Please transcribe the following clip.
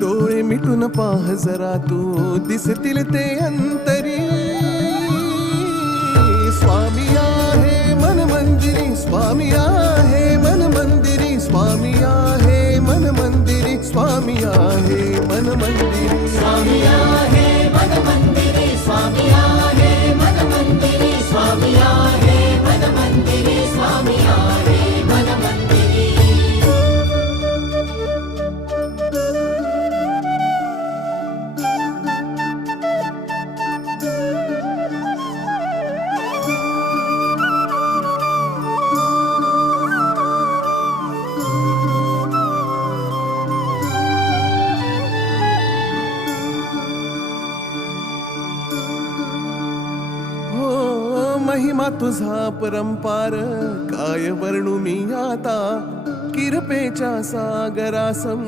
डोळे मिटून पाह जरा तू दिसतील ते अंतरी. स्वामी आहे मन मंदिरी, स्वामी आहे मन मंदिरी, स्वामी आहे मन मंदिरी, स्वामी आहे मन मंदिरी. स्वामी आहे मन मंदिरी, स्वामी आहे मन मंदिरी, स्वामी आहे मन मंदिरी, स्वामी आहे मन मंदिरी. महिमा तुझा परंपार काय वर्णू मी आता. किरपेच्या सागरासम